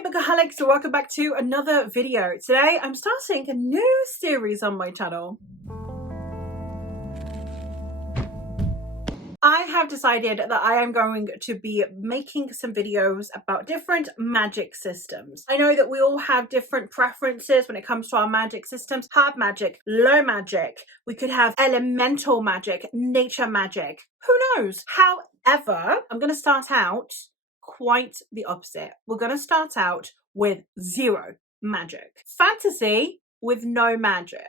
Hey Bookaholics, so welcome back to another video. Today I'm starting a new series on my channel. I have decided that I am going to be making some videos about different magic systems. I know that we all have different preferences when it comes to our magic systems. Hard magic, low magic, we could have elemental magic, nature magic, who knows? However, I'm going to start out quite the opposite. We're going to start out with zero magic. Fantasy with no magic.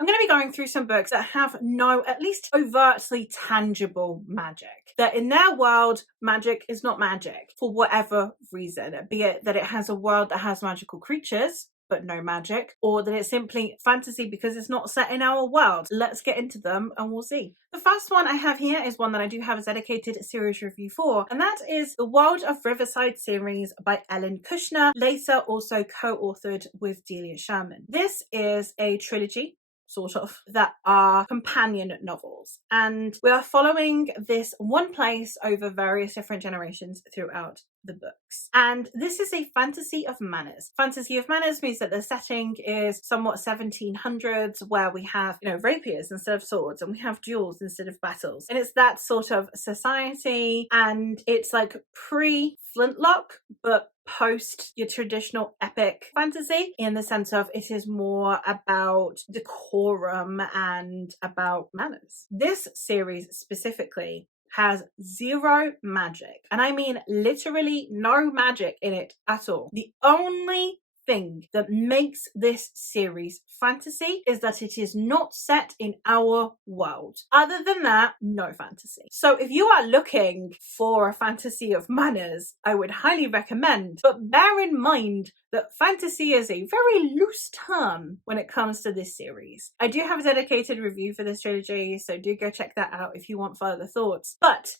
I'm going to be going through some books that have no, at least overtly tangible magic. That in their world, magic is not magic for whatever reason. Be it that it has a world that has magical creatures, but no magic, or that it's simply fantasy because it's not set in our world. Let's get into them and we'll see. The first one I have here is one that I do have a dedicated series review for, and that is the World of Riverside series by Ellen Kushner, later also co-authored with Delia Sherman. This is a trilogy, sort of, that are companion novels, and we are following this one place over various different generations throughout the books. And this is a fantasy of manners. Fantasy of manners means that the setting is somewhat 1700s, where we have, rapiers instead of swords, and we have duels instead of battles, and it's that sort of society, and it's like pre-Flintlock but post your traditional epic fantasy, in the sense of it is more about decorum and about manners. This series specifically has zero magic, and I mean literally no magic in it at all. The only thing that makes this series fantasy is that it is not set in our world. Other than that, no fantasy. So if you are looking for a fantasy of manners, I would highly recommend, but bear in mind that fantasy is a very loose term when it comes to this series. I do have a dedicated review for this trilogy, so do go check that out if you want further thoughts. But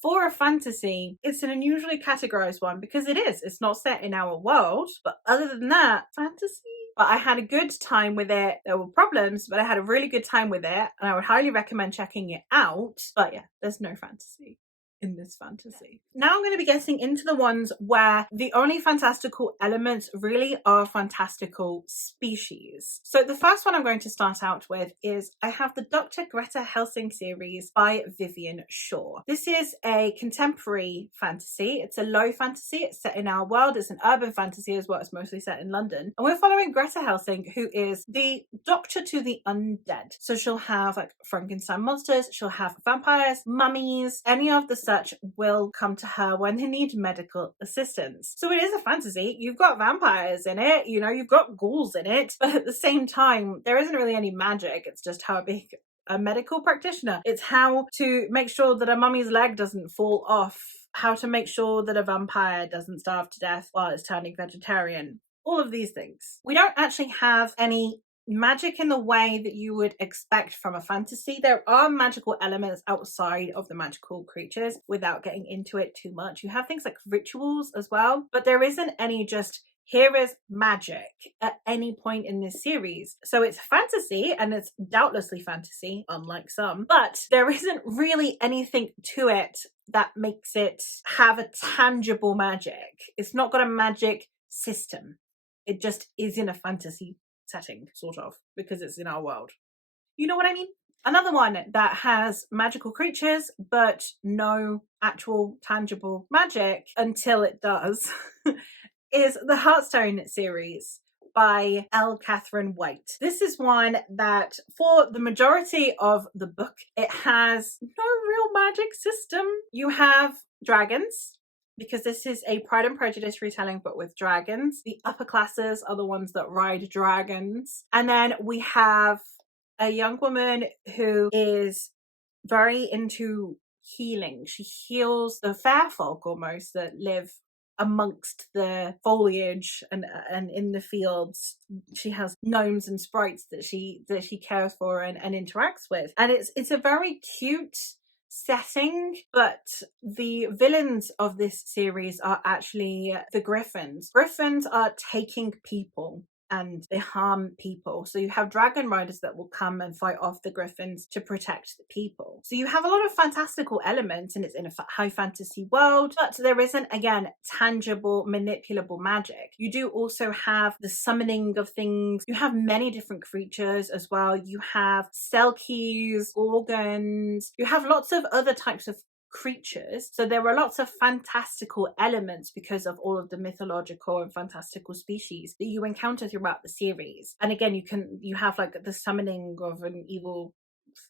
for a fantasy, it's an unusually categorized one because it's not set in our world, but other than that, fantasy. But I had a good time with it. There were problems, but I had a really good time with it, and I would highly recommend checking it out. But yeah, there's no fantasy in this fantasy. Now I'm going to be getting into the ones where the only fantastical elements really are fantastical species. So the first one I'm going to start out with is I have the Dr. Greta Helsing series by Vivian Shaw. This is a contemporary fantasy. It's a low fantasy. It's set in our world. It's an urban fantasy as well. It's mostly set in London. And we're following Greta Helsing, who is the doctor to the undead. So she'll have like Frankenstein monsters. She'll have vampires, mummies, any of the such will come to her when they need medical assistance. So it is a fantasy. You've got vampires in it, you've got ghouls in it, but at the same time, there isn't really any magic. It's just how to be a medical practitioner. It's how to make sure that a mummy's leg doesn't fall off, how to make sure that a vampire doesn't starve to death while it's turning vegetarian. All of these things. We don't actually have any magic in the way that you would expect from a fantasy. There are magical elements outside of the magical creatures without getting into it too much. You have things like rituals as well, but there isn't any just here is magic at any point in this series. So it's fantasy, and it's doubtlessly fantasy, unlike some, but there isn't really anything to it that makes it have a tangible magic. It's not got a magic system. It just is in a fantasy setting, sort of, because it's in our world. You know what I mean? Another one that has magical creatures but no actual tangible magic until it does is the Heartone series by L. Catherine White. This is one that, for the majority of the book, it has no real magic system. You have dragons, because this is a Pride and Prejudice retelling, but with dragons. The upper classes are the ones that ride dragons. And then we have a young woman who is very into healing. She heals the fair folk almost that live amongst the foliage and in the fields. She has gnomes and sprites that she cares for and interacts with. And it's a very cute setting, but the villains of this series are actually the griffins. Griffins are taking people and they harm people. So you have dragon riders that will come and fight off the griffins to protect the people. So you have a lot of fantastical elements, and it's in a high fantasy world, but there isn't, again, tangible, manipulable magic. You do also have the summoning of things. You have many different creatures as well. You have selkies, gorgons. You have lots of other types of creatures. So there are lots of fantastical elements because of all of the mythological and fantastical species that you encounter throughout the series. And again, you have like the summoning of an evil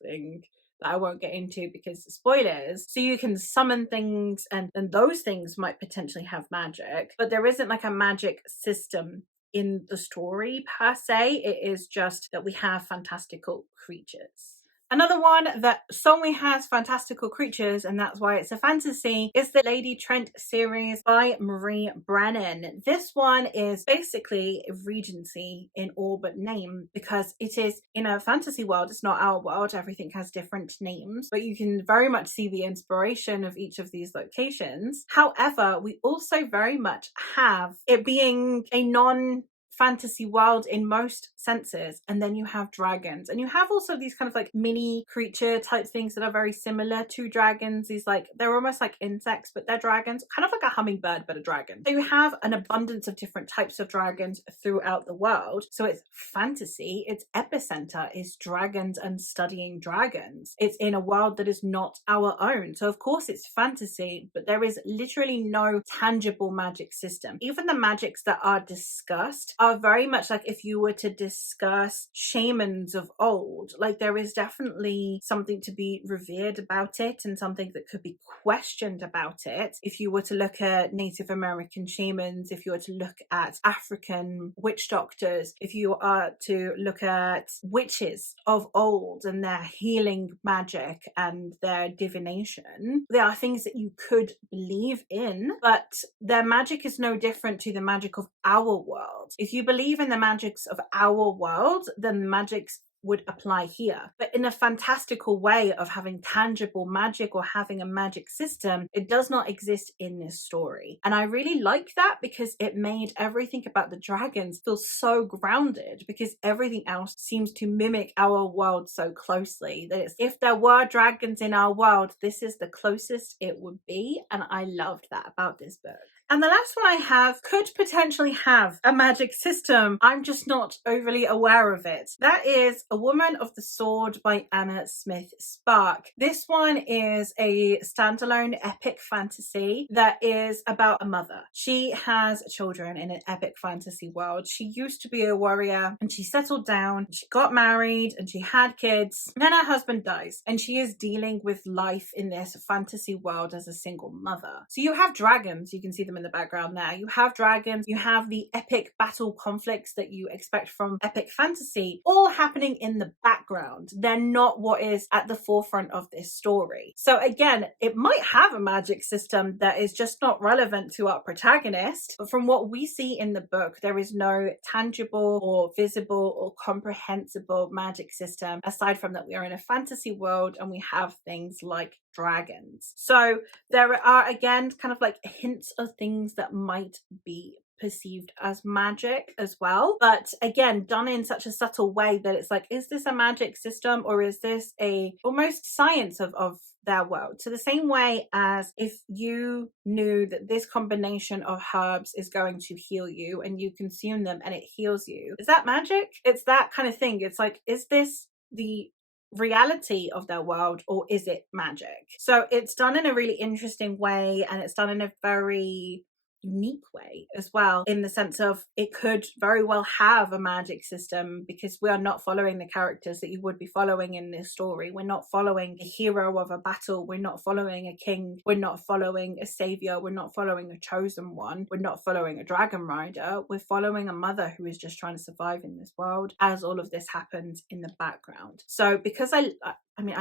thing that I won't get into because spoilers. So you can summon things, and those things might potentially have magic, but there isn't like a magic system in the story per se. It is just that we have fantastical creatures. Another one that solely has fantastical creatures, and that's why it's a fantasy, is the Lady Trent series by Marie Brennan. This one is basically Regency in all but name, because it is in a fantasy world. It's not our world. Everything has different names, but you can very much see the inspiration of each of these locations. However, we also very much have it being a non-fantasy world in most senses, and then you have dragons, and you have also these kind of like mini creature type things that are very similar to dragons. These like, they're almost like insects, but they're dragons, kind of like a hummingbird but a dragon. So you have an abundance of different types of dragons throughout the world. So it's fantasy. Its epicenter is dragons and studying dragons. It's in a world that is not our own, so of course it's fantasy, but there is literally no tangible magic system. Even the magics that are discussed are very much like if you were to discuss shamans of old. Like, there is definitely something to be revered about it and something that could be questioned about it. If you were to look at Native American shamans, if you were to look at African witch doctors, if you are to look at witches of old and their healing magic and their divination, there are things that you could believe in, but their magic is no different to the magic of our world. If you believe in the magics of our world, then the magics would apply here. But in a fantastical way of having tangible magic or having a magic system, it does not exist in this story. And I really like that, because it made everything about the dragons feel so grounded, because everything else seems to mimic our world so closely that it's, if there were dragons in our world, this is the closest it would be. And I loved that about this book. And the last one I have could potentially have a magic system. I'm just not overly aware of it. That is A Woman of the Sword by Anna Smith Spark. This one is a standalone epic fantasy that is about a mother. She has children in an epic fantasy world. She used to be a warrior, and she settled down, she got married, and she had kids. And then her husband dies, and she is dealing with life in this fantasy world as a single mother. So you have dragons, you can see them in the background there. You have dragons, you have the epic battle conflicts that you expect from epic fantasy, all happening in the background. They're not what is at the forefront of this story. So again, it might have a magic system that is just not relevant to our protagonist, but from what we see in the book, there is no tangible or visible or comprehensible magic system, aside from that we are in a fantasy world and we have things like dragons. So there are, again, kind of like hints of things that might be perceived as magic as well, but again, done in such a subtle way that it's like, is this a magic system, or is this a almost science of their world? So the same way as if you knew that this combination of herbs is going to heal you and you consume them and it heals you, is that magic? It's that kind of thing. It's like, is this the reality of their world, or is it magic? So it's done in a really interesting way, and it's done in a very unique way as well, in the sense of it could very well have a magic system, because we are not following the characters that you would be following in this story. We're not following a hero of a battle, we're not following a king, we're not following a savior, we're not following a chosen one, we're not following a dragon rider. We're following a mother who is just trying to survive in this world as all of this happens in the background. So because I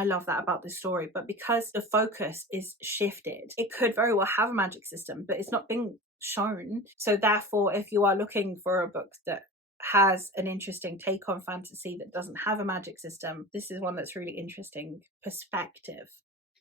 love that about this story, but because the focus is shifted, it could very well have a magic system, but it's not being shown. So therefore, if you are looking for a book that has an interesting take on fantasy that doesn't have a magic system, this is one that's really interesting perspective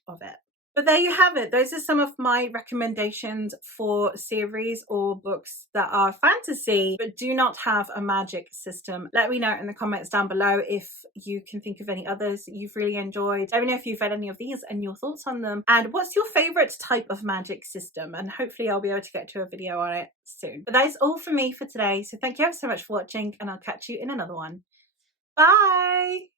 of it. But there you have it. Those are some of my recommendations for series or books that are fantasy but do not have a magic system. Let me know in the comments down below if you can think of any others that you've really enjoyed. Let me know if you've read any of these and your thoughts on them, and what's your favorite type of magic system, and hopefully I'll be able to get to a video on it soon. But that is all for me for today, so thank you ever so much for watching, and I'll catch you in another one. Bye!